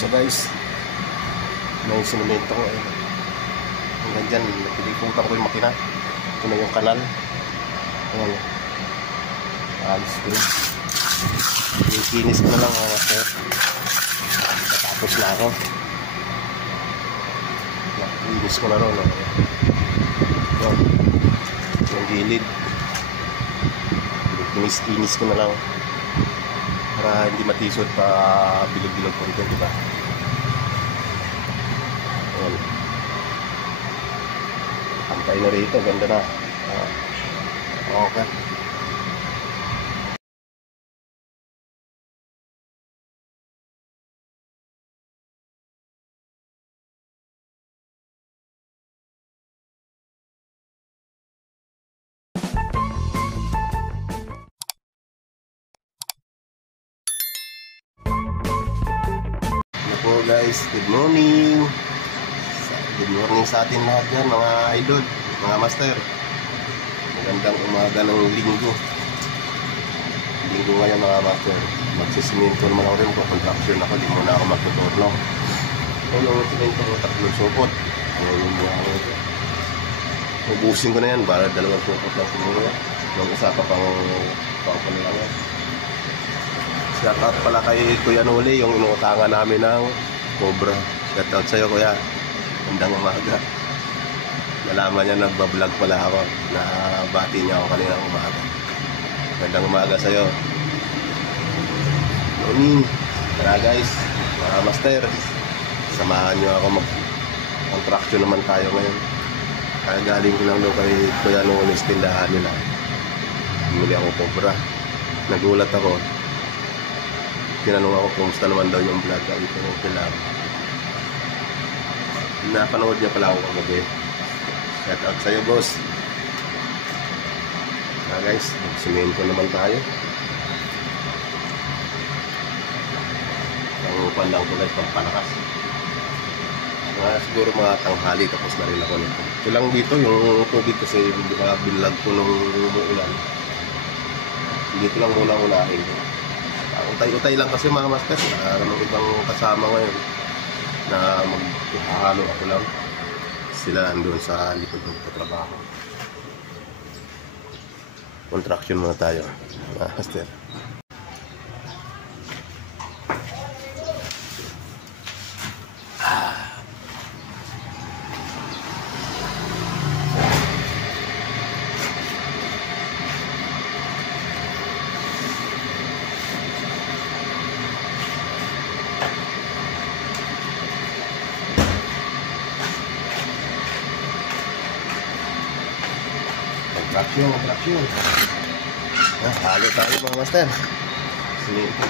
siya guys. May sinimento ko eh. Hanggang dyan, napiliputan ko yung makina. Ito na yung kanal. Ayan. Alis ko yun. Kinis ko na lang mga master. Tapos na ako. Kinis ko na ron. Ayan. Yung gilid. Kinis ko na lang. Para hindi matisod pa bilog-bilog ko ito, diba? Ayan. Pantay na rito, ganda na. Okay. Po guys, good morning. Good morning sa atin lahat dyan, mga idol, mga master. Magandang umaga ng linggo. Linggo ngayon mga master. Magsisiminto naman ako rin, construction ako, di muna ako magtuturno. Ano ang siminto ko, 3 supot. Ubusin ko na yan, para 2 supot lang siguro. Yung isa pa pang pangpanilangan. Shout out pala kay Kuya Noli, yung inuutangan namin ng Cobra. Shout out sa'yo Kuya. Magandang umaga. Nalaman niya nagbablog pala ako. Nabati niya ako kaninang umaga. Magandang umaga sa'yo. Morning. Tara guys, mga master. Samahan niyo ako mag-contraction naman tayo ngayon. Kaya galing ko lang doon kay Kuya Noli, tindahan nila. Bumili ako Cobra. Nagulat ako. Tinanong ako kumusta naman daw yung vlog. Sabi ko, okay lang. Napanood niya pala ako kagabi. Shout out sa'yo boss. Guys, magsimento naman tayo. Pangupan lang ko guys, pampalakas. Siguro mga tanghali tapos na rin ako nito. Ito lang dito, yung tubig kasi binlag ko nung umuulan. Dito lang muna unahin ko. Utay-utay lang kasi mga master. Ng ibang kasama ngayon na maghahalo ako lang. Sila nandun sa likod ng trabaho. Contraction muna tayo mga master. Contraction. Halo tayo mga master. Simento.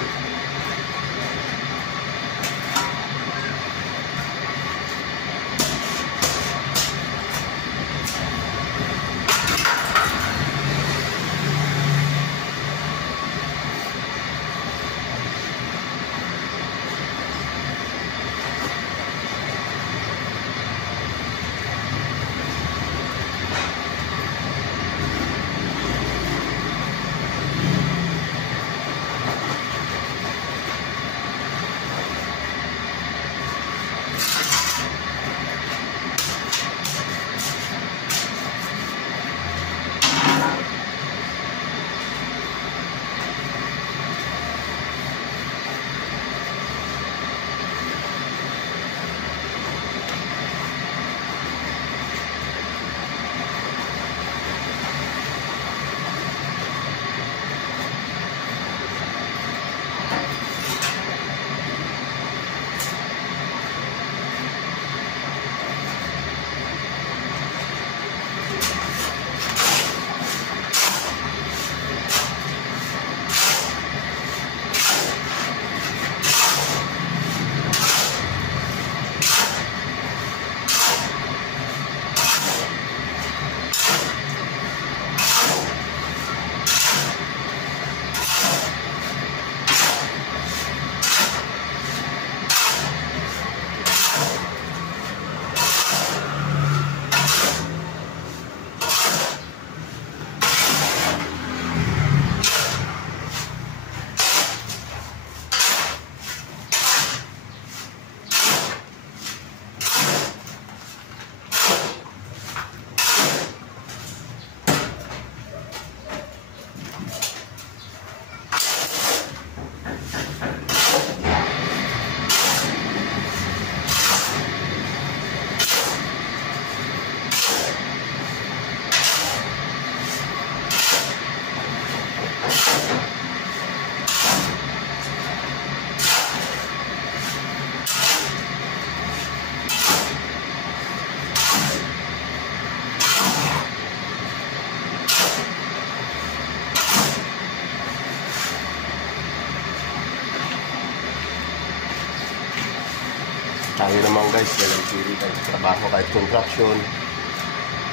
Tayo naman guys, walang pili tayo sa trabaho kahit contraction.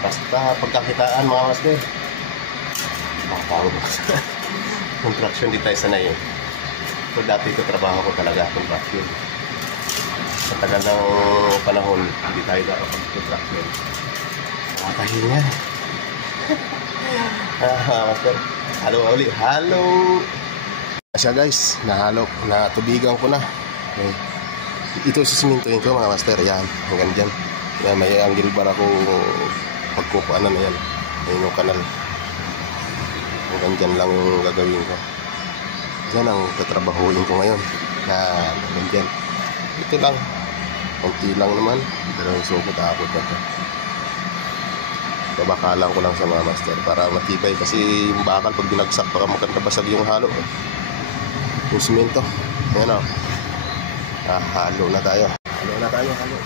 Basta pagkakitaan mga master. Contraction di tayo sanay eh. So dati ko trabaho ko talaga contraction. Sa tagal ng panahon, hindi tayo nakapag-contraction. Nakakahinga. Master, halo ulit. Halo! Asya guys, natubigan ko na. Okay. Ito simintuin ko mga master. Yan, hanggang dyan. Yan, may angle bar ako pagkukuanan na yan. Ayun yung kanal. Hanggang dyan lang yung gagawin ko. Yan ang tatrabahuin ko ngayon. Yan, hanggang dyan. Ito lang. Kunti lang naman. Pero yung sukot akot na ito. Babakalan ko lang sa mga master para matibay. Kasi yung bakal pag binagsak baka magkakabasag yung halo. Yung simento. Yan o. Halo na tayo. Halo.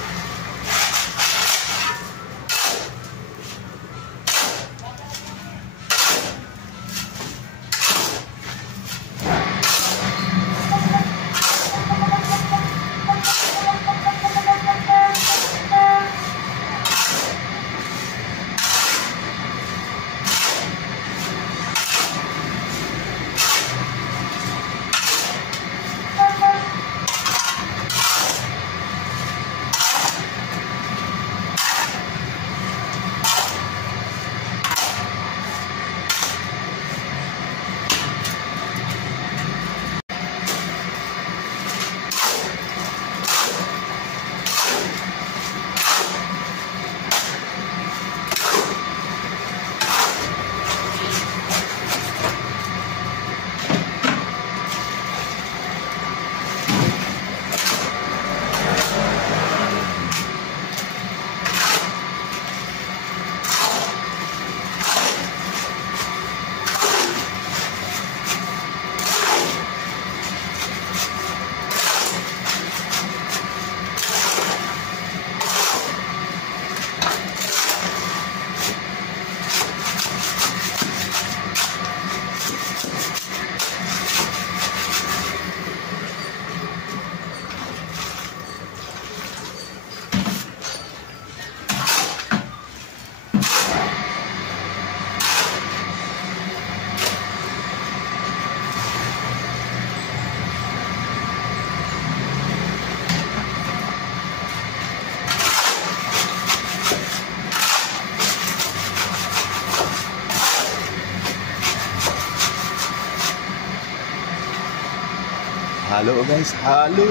Halo guys, halo.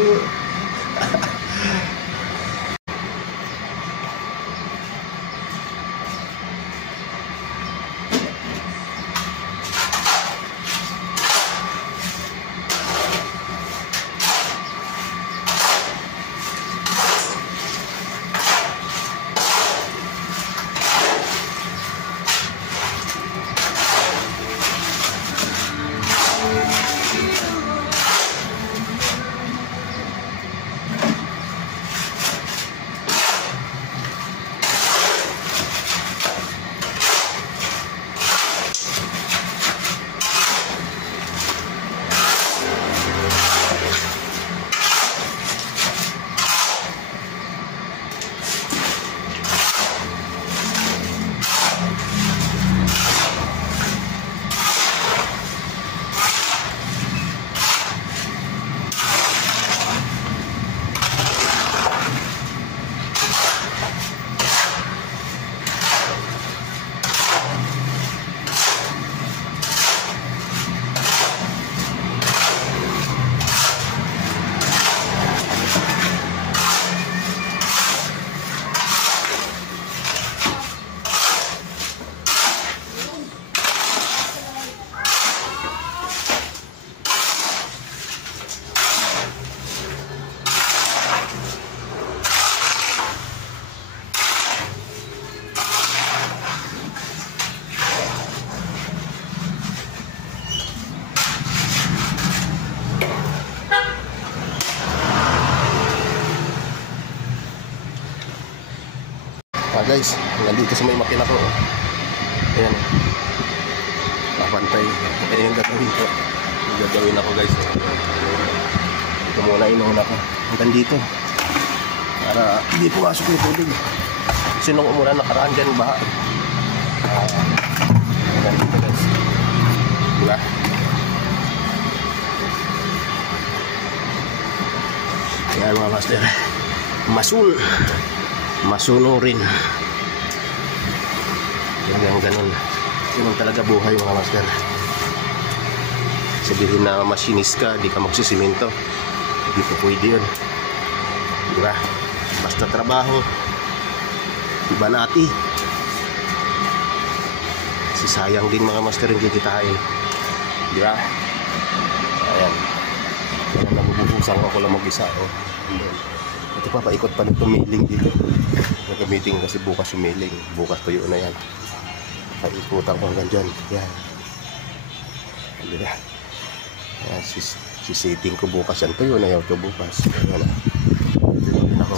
Guys, nandito sa may makina ko. Ayan. Papantay. Ayan yung gagawin ko. Yung gagawin ako guys. Ito muna inuuna ko. Hanggang dito. para hindi pumasok yung tubig. Kasi nung umulan nakaraan dyan, baha. Ganito guys. Diba? Ayan mga master. Masunurin. Ganun. Ganun talaga buhay mga master. Sabihin na masinis ka, di ka magsisiminto. Hindi po pwede yun. Diba? Basta trabaho. Iba nati. Kasi sayang din mga master yung kikitain. Diba? Ayan. Ayan, nabubusang ako lang mag-isa. Oh. Ito pa, paikot pa nito mailing dito. Gagamitin kasi bukas yung mailing. Bukas pa yun na yan. Paikutan ko hanggang dyan. Yan. Diba? Yan, sisiting ko bukas yan. Tuyo na yun ito bukas. Ayan na. Dito din ako.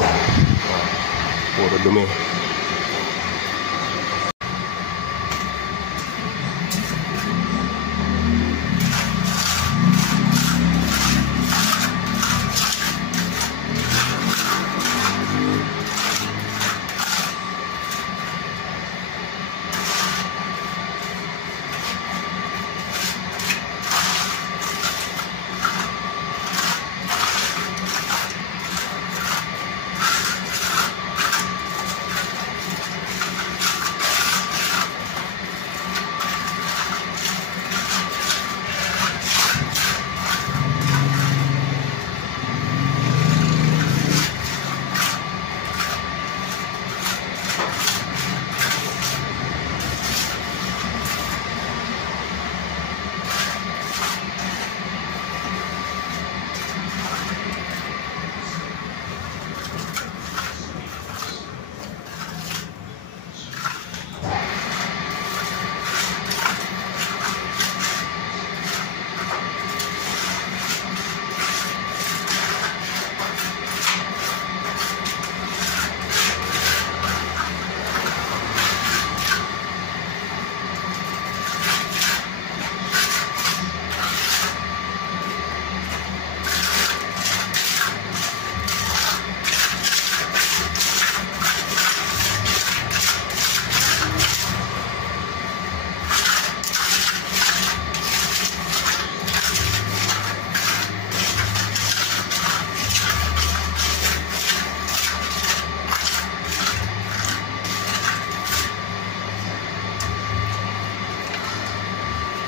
Puro dumi.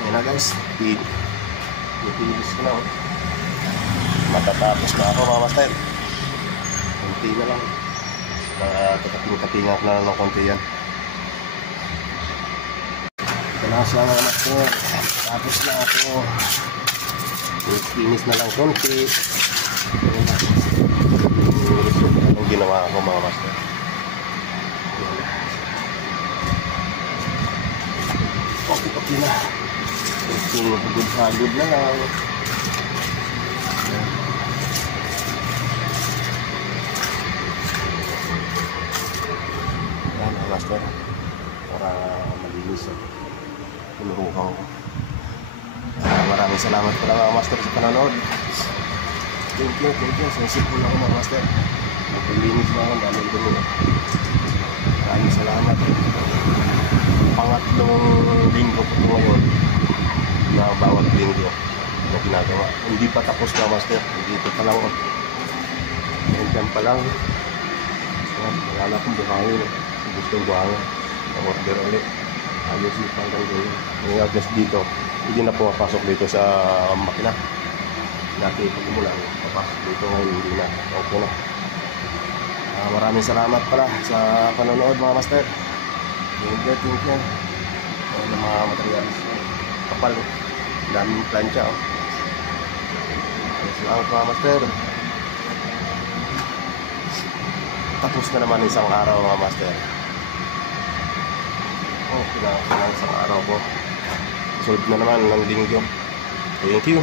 Ayan na guys, pinilis ko na oh. Matatapos na ako mga master. Kunti na lang. Kakating-katinga ko na lang ng konti yan. Ito na siya mga master. Tapos na ako. Pinis na lang konti. Anong ginawa ko mga master? Okay na. Hagod na lang. Yan mga master. Para malinis. Tinurukan ko. Maraming salamat pala mga master sa panonood. Thank you. Sensible ako mga master. Naglinis na ako. Daming dumi. Maraming salamat. Pangatlong linggo ko ito ngayon na bawat linggo na ginagawa. Hindi pa tapos na master. Dito pa lang. Ganyan pa lang. Wala na akong buhangin. Gustong buhangin. Order ulit. Ayos yung panggang ganyan. Yung adjust dito. Hindi na pumapasok dito sa makina. Dati pag umulan, papasok dito ngayon. Hindi na. Okay na. Maraming salamat pala sa panonood mga master. Thank you. Ayan ang mga materials. Kapal. Daming plancha. Oh. Salamat mga master. Tapos na naman isang araw mga master. Kailangan isang araw po. Sunod na naman ng linggo. Thank you.